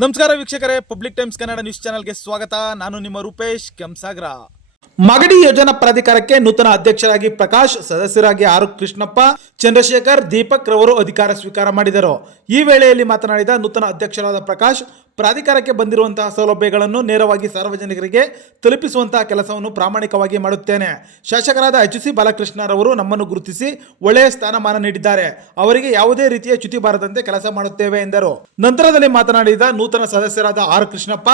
ನಮಸ್ಕಾರ ವೀಕ್ಷಕರೇ, public times Kannada news ಚಾನೆಲ್ಗೆ ಸ್ವಾಗತ. ನಾನು ನಿಮ್ಮ ರೂಪೇಶ್ ಕೆಂಸಾಗರ. ಮಾಗಡಿ ಯೋಜನಾ ಪ್ರಾಧಿಕಾರಕ್ಕೆ ನೂತನ ಅಧ್ಯಕ್ಷರಾಗಿ ಪ್ರಕಾಶ್, ಸದಸ್ಯರಾಗಿ ಆರ್ ಕೃಷ್ಣಪ್ಪ, ಚಂದ್ರಶೇಖರ್, ದೀಪಕ್ ರವರು ಅಧಿಕಾರ ಸ್ವೀಕಾರ ಮಾಡಿದರು. ಈ ವೇಳೆಯಲ್ಲಿ ಮಾತನಾಡಿದ ನೂತನ ಅಧ್ಯಕ್ಷರಾದ ಪ್ರಕಾಶ್, ಪ್ರಾಧಿಕಾರಕ್ಕೆ ಬಂದಿರುವಂತಹ ಸೌಲಭ್ಯಗಳನ್ನು ನೇರವಾಗಿ ಸಾರ್ವಜನಿಕರಿಗೆ ತಲುಪಿಸುವಂತಹ ಕೆಲಸವನ್ನು ಪ್ರಾಮಾಣಿಕವಾಗಿ ಮಾಡುತ್ತೇನೆ. ಶಾಸಕರಾದ ಎಚ್.ಸಿ. ಬಾಲಕೃಷ್ಣರವರು ನಮ್ಮನ್ನು ಗುರುತಿಸಿ ಒಳ್ಳೆಯ ಸ್ಥಾನಮಾನ ನೀಡಿದ್ದಾರೆ. ಅವರಿಗೆ ಯಾವುದೇ ರೀತಿಯ ಚ್ಯುತಿ ಬಾರದಂತೆ ಕೆಲಸ ಮಾಡುತ್ತೇವೆ ಎಂದರು. ನಂತರದಲ್ಲಿ ಮಾತನಾಡಿದ ನೂತನ ಸದಸ್ಯರಾದ ಆರ್ ಕೃಷ್ಣಪ್ಪ,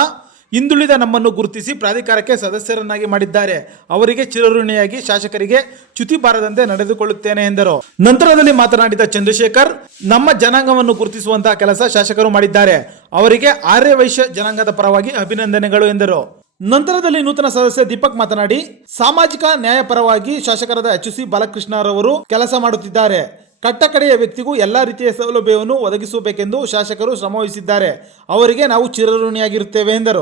ಹಿಂದುಳಿದ ನಮ್ಮನ್ನು ಗುರುತಿಸಿ ಪ್ರಾಧಿಕಾರಕ್ಕೆ ಸದಸ್ಯರನ್ನಾಗಿ ಮಾಡಿದ್ದಾರೆ. ಅವರಿಗೆ ಚಿರಋಣಿಯಾಗಿ ಶಾಸಕರಿಗೆ ಚ್ಯುತಿ ಬಾರದಂತೆ ನಡೆದುಕೊಳ್ಳುತ್ತೇನೆ ಎಂದರು. ನಂತರದಲ್ಲಿ ಮಾತನಾಡಿದ ಚಂದ್ರಶೇಖರ್, ನಮ್ಮ ಜನಾಂಗವನ್ನು ಗುರುತಿಸುವಂತಹ ಕೆಲಸ ಶಾಸಕರು ಮಾಡಿದ್ದಾರೆ. ಅವರಿಗೆ ಆರ್ಯ ವೈಶ್ಯ ಜನಾಂಗದ ಪರವಾಗಿ ಅಭಿನಂದನೆಗಳು ಎಂದರು. ನಂತರದಲ್ಲಿ ನೂತನ ಸದಸ್ಯ ದೀಪಕ್ ಮಾತನಾಡಿ, ಸಾಮಾಜಿಕ ನ್ಯಾಯ ಪರವಾಗಿ ಶಾಸಕರಾದ ಎಚ್.ಸಿ. ಬಾಲಕೃಷ್ಣರವರು ಕೆಲಸ ಮಾಡುತ್ತಿದ್ದಾರೆ. ಕಟ್ಟಕಡೆಯ ವ್ಯಕ್ತಿಗೂ ಎಲ್ಲಾ ರೀತಿಯ ಸೌಲಭ್ಯವನ್ನು ಒದಗಿಸಬೇಕೆಂದು ಶಾಸಕರು ಶ್ರಮವಹಿಸಿದ್ದಾರೆ. ಅವರಿಗೆ ನಾವು ಚಿರಋಣಿಯಾಗಿರುತ್ತೇವೆ ಎಂದರು.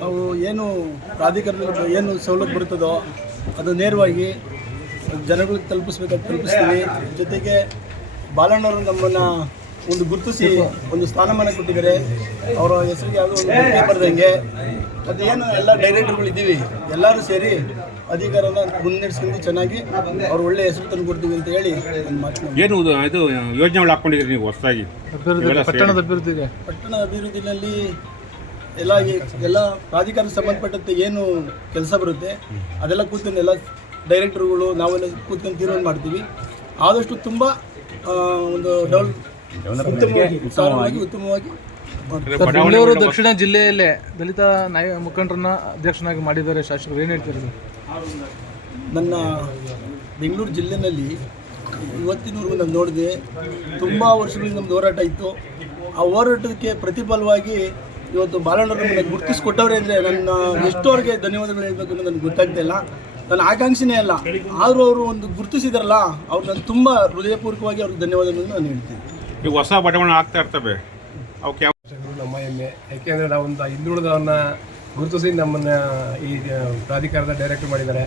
ನಾವು ಏನು ಪ್ರಾಧಿಕಾರದಿಂದ ಏನು ಸೌಲಭ್ಯ ಬರುತ್ತದೋ ಅದು ನೇರವಾಗಿ ಜನಗಳಿಗೆ ತಲುಪಿಸ್ತೀವಿ. ಜೊತೆಗೆ ಬಾಲಣ್ಣವರು ನಮ್ಮನ್ನು ಒಂದು ಗುರುತಿಸಿ ಒಂದು ಸ್ಥಾನಮಾನ ಕೊಟ್ಟಿದ್ದಾರೆ. ಅವರ ಹೆಸರಿಗೆ ಯಾವುದೋ ಒಂದು ಬರ್ದಂಗೆ ಅದೇನು ಎಲ್ಲ ಡೈರೆಕ್ಟರ್ಗಳಿದ್ದೀವಿ, ಎಲ್ಲರೂ ಸೇರಿ ಅಧಿಕಾರನ ಮುನ್ನಡೆಸ್ಕೊಂಡು ಚೆನ್ನಾಗಿ ಅವ್ರು ಒಳ್ಳೆ ಹೆಸರು ತಂದು ಕೊಡ್ತೀವಿ ಅಂತ ಹೇಳಿ ಏನು ಇದು ಯೋಜನೆಗಳು ಹಾಕ್ಕೊಂಡಿದ್ದೀರಿ ನೀವು ಹೊಸದಾಗಿ ಪಟ್ಟಣ ಅಭಿವೃದ್ಧಿನಲ್ಲಿ ಎಲ್ಲ ಪ್ರಾಧಿಕಾರಕ್ಕೆ ಸಂಬಂಧಪಟ್ಟಂತೆ ಏನು ಕೆಲಸ ಬರುತ್ತೆ ಅದೆಲ್ಲ ಕೂತ್ಕೊಂಡು ಎಲ್ಲ ಡೈರೆಕ್ಟರ್ಗಳು ನಾವೆಲ್ಲ ಕೂತ್ಕೊಂಡು ತೀರ್ಮಾನ ಮಾಡ್ತೀವಿ. ಆದಷ್ಟು ತುಂಬ ಒಂದು ಉತ್ತಮವಾಗಿ ಬೆಂಗಳೂರು ದಕ್ಷಿಣ ಜಿಲ್ಲೆಯಲ್ಲೇ ದಲಿತ ಮುಖಂಡರನ್ನ ಅಧ್ಯಕ್ಷನಾಗಿ ಮಾಡಿದ್ದಾರೆ ಶಾಸಕರು, ಏನು ಹೇಳ್ತಾರೆ? ನನ್ನ ಬೆಂಗಳೂರು ಜಿಲ್ಲೆಯಲ್ಲಿ ಇವತ್ತಿನವರೆಗೂ ನಾನು ನೋಡಿದೆ, ತುಂಬ ವರ್ಷಗಳಿಂದ ನಮ್ಮದು ಹೋರಾಟ ಇತ್ತು. ಆ ಹೋರಾಟಕ್ಕೆ ಪ್ರತಿಫಲವಾಗಿ ಇವತ್ತು ಬಾಲಣ್ಣರು ನಮ್ಮನ್ನು ಗುರುತಿಸ್ಕೊಟ್ಟವ್ರೆ ಅಂದರೆ ನನ್ನ ಎಷ್ಟೋರಿಗೆ ಧನ್ಯವಾದಗಳು ಹೇಳಬೇಕು ಅನ್ನೋದು ನನಗೆ ಗೊತ್ತಾಗ್ತಾ ಇಲ್ಲ. ನನ್ನ ಆಕಾಂಕ್ಷೆನೇ ಅಲ್ಲ, ಆದರೂ ಅವರು ಒಂದು ಗುರುತಿಸಿದಾರಲ್ಲ, ಅವ್ರು ನಾನು ತುಂಬ ಹೃದಯಪೂರ್ವಕವಾಗಿ ಅವ್ರಿಗೆ ಧನ್ಯವಾದಗಳನ್ನು ನಾನು ಹೇಳ್ತೀನಿ. ಈಗ ಹೊಸ ಬಟವಣೆ ಆಗ್ತಾ ಇರ್ತವೆ, ಅವಕ್ಕೆ ನಮ್ಮ ಹೆಮ್ಮೆ. ಯಾಕೆಂದರೆ ನಾವು ಒಂದು ಹಿಂದುಳಿದವ್ರನ್ನ ಗುರುತಿಸಿ ನಮ್ಮನ್ನು ಈ ಪ್ರಾಧಿಕಾರದ ಡೈರೆಕ್ಟರ್ ಮಾಡಿದ್ದಾರೆ.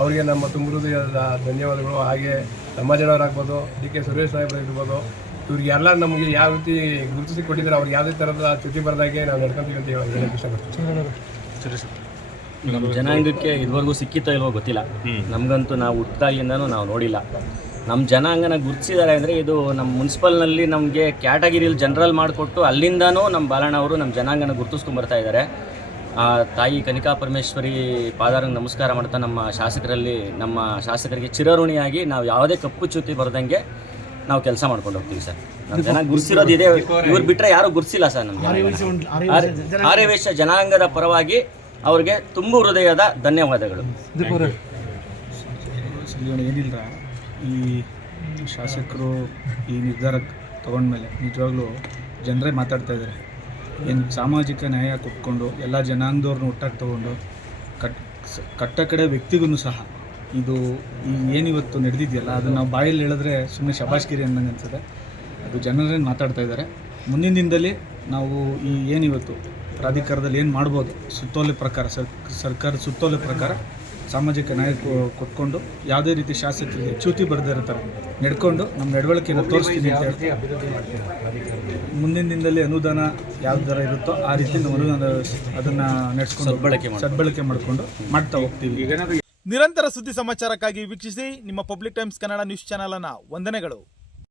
ಅವರಿಗೆ ನಮ್ಮ ತುಂಬ ಹೃದಯದ ಧನ್ಯವಾದಗಳು. ಹಾಗೆ ಸಮಾಜದವರಾಗ್ಬೋದು, ಡಿ.ಕೆ. ಸುರೇಶ್ ಸಾಹೇಬ್ರು ಇರ್ಬೋದು, ಇವ್ರಿಗೆಲ್ಲ ನಮಗೆ ಯಾವ ರೀತಿ ಗುರುತಿಸಿ ಕೊಟ್ಟಿದ್ದಾರೆ, ಅವ್ರಿಗೆ ಯಾವುದೇ ಥರದ ಚ್ಯುತಿ ಬರದಾಗೆ ನಾವು ನಡ್ಕೊಂತೀವಿ ಅಂತ ಹೇಳಕ್ಕೆ ಇಷ್ಟಪಡ್ತೀವಿ. ನಮ್ಮ ಜನಾಂಗಕ್ಕೆ ಇದುವರೆಗೂ ಸಿಕ್ಕಿತ್ತೋ ಇಲ್ವೋ ಗೊತ್ತಿಲ್ಲ. ನಮಗಂತೂ ನಾವು ಹುಟ್ಟಿದಾಗಿಂದನೂ ನಾವು ನೋಡಿಲ್ಲ. ನಮ್ಮ ಜನಾಂಗನ ಗುರುತಿಸಿದ್ದಾರೆ ಅಂದರೆ ಇದು ನಮ್ಮ ಮುನ್ಸಿಪಲ್ನಲ್ಲಿ ನಮಗೆ ಕ್ಯಾಟಗಿರಿಯಲ್ಲಿ ಜನರಲ್ ಮಾಡಿಕೊಟ್ಟು ಅಲ್ಲಿಂದನೂ ನಮ್ಮ ಬಾಲಣ್ಣ ಅವರು ನಮ್ಮ ಜನಾಂಗನ ಗುರುತಿಸ್ಕೊಂಡ್ಬರ್ತಾ ಇದ್ದಾರೆ. ತಾಯಿ ಕನಿಕಾ ಪರಮೇಶ್ವರಿ ಪಾದಾರಂಗೆ ನಮಸ್ಕಾರ ಮಾಡ್ತಾ ನಮ್ಮ ಶಾಸಕರಿಗೆ ಚಿರಋಣಿಯಾಗಿ ನಾವು ಯಾವುದೇ ಕಪ್ಪು ಚ್ಯುತಿ ಬರದಂಗೆ ನಾವು ಕೆಲಸ ಮಾಡ್ಕೊಂಡು ಹೋಗ್ತೀವಿ ಸರ್. ನಮ್ಮ ಜನ ಗುರುತಿಸಿರೋದು ಇದೆ, ಇವ್ರು ಬಿಟ್ಟರೆ ಯಾರೂ ಗುರುತಿಸಿಲ್ಲ ಸರ್. ನಮ್ಮ ಆರ್ಯ ವೈಶ್ಯ ಜನಾಂಗದ ಪರವಾಗಿ ಅವ್ರಿಗೆ ತುಂಬ ಹೃದಯದ ಧನ್ಯವಾದಗಳು. ಏನಿಲ್ಲ, ಈ ಶಾಸಕರು ಈ ನಿರ್ಧಾರ ತೊಗೊಂಡ್ಮೇಲೆ ನಿಜವಾಗ್ಲೂ ಜನರೇ ಮಾತಾಡ್ತಾ ಇದ್ದಾರೆ. ಏನು ಸಾಮಾಜಿಕ ನ್ಯಾಯ ಕೊಟ್ಕೊಂಡು ಎಲ್ಲ ಜನಾಂಗದವ್ರನ್ನ ಒಟ್ಟಾಗಿ ತೊಗೊಂಡು ಕಟ್ಟ ಕಡೆ ವ್ಯಕ್ತಿಗೂ ಸಹ ಇದು ಈ ಏನಿವತ್ತು ನಡೆದಿದೆಯಲ್ಲ ಅದನ್ನು ನಾವು ಬಾಯಲ್ಲಿ ಹೇಳಿದ್ರೆ ಸುಮ್ಮನೆ ಶಬಾಷ್ಗಿರಿ ಅನ್ನಂಗೆ ಅನ್ಸುತ್ತೆ. ಅದು ಜನರೇನು ಮಾತಾಡ್ತಾ ಇದ್ದಾರೆ. ಮುಂದಿನ ದಿನದಲ್ಲಿ ನಾವು ಈ ಏನಿವತ್ತು ಪ್ರಾಧಿಕಾರದಲ್ಲಿ ಏನು ಮಾಡ್ಬೋದು, ಸುತ್ತೋಲೆ ಪ್ರಕಾರ ಸರ್ಕಾರ ಸುತ್ತೋಲೆ ಪ್ರಕಾರ ಸಾಮಾಜಿಕ ನ್ಯಾಯ ಕೊಟ್ಕೊಂಡು ಯಾವುದೇ ರೀತಿ ಶಾಸಕರಿಗೆ ಚ್ಯುತಿ ಬರದೇ ಇರ್ತಾರೆ ನಡ್ಕೊಂಡು ನಮ್ಮ ನಡವಳಿಕೆಯನ್ನು ತೋರಿಸ್ತೀನಿ ಅಂತ ಹೇಳ್ತೀವಿ. ಮುಂದಿನ ದಿನದಲ್ಲಿ ಅನುದಾನ ಯಾವ ಥರ ಇರುತ್ತೋ ಆ ರೀತಿ ನಾವು ಅನುದಾನ ಅದನ್ನು ನಡೆಸ್ಕೊಂಡು ಸದ್ಬಳಕೆ ಮಾಡಿಕೊಂಡು ಮಾಡ್ತಾ ಹೋಗ್ತೀವಿ. ನಿರಂತರ ಸುದ್ದಿ ಸಮಾಚಾರಕ್ಕಾಗಿ ವೀಕ್ಷಿಸಿ ನಿಮ್ಮ public times Kannada news channel ಅನ್ನು. ವಂದನೆಗಳು.